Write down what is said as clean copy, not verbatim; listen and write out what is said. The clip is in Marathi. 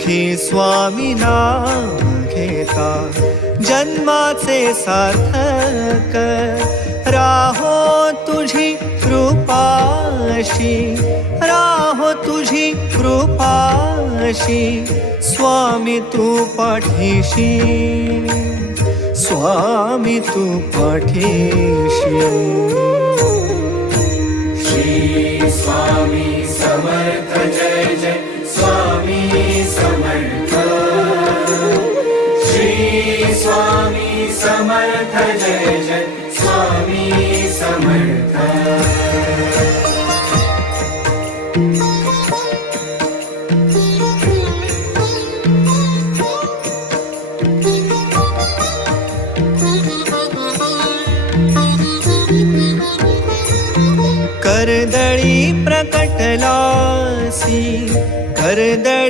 सुखी स्वामी नाम घेता जन्माचे सार्थक राहो तुझी कृपाशी, राहो तुझी कृपाशी स्वामी तू पाठीशी, स्वामी तू पाठीशी. श्री स्वामी समर्थ जय जय स्वामी समर्थ. श्री स्वामी समर्थ जय जय स्वामी समर्थ. कर्दळी प्रकटलासी कर्दळी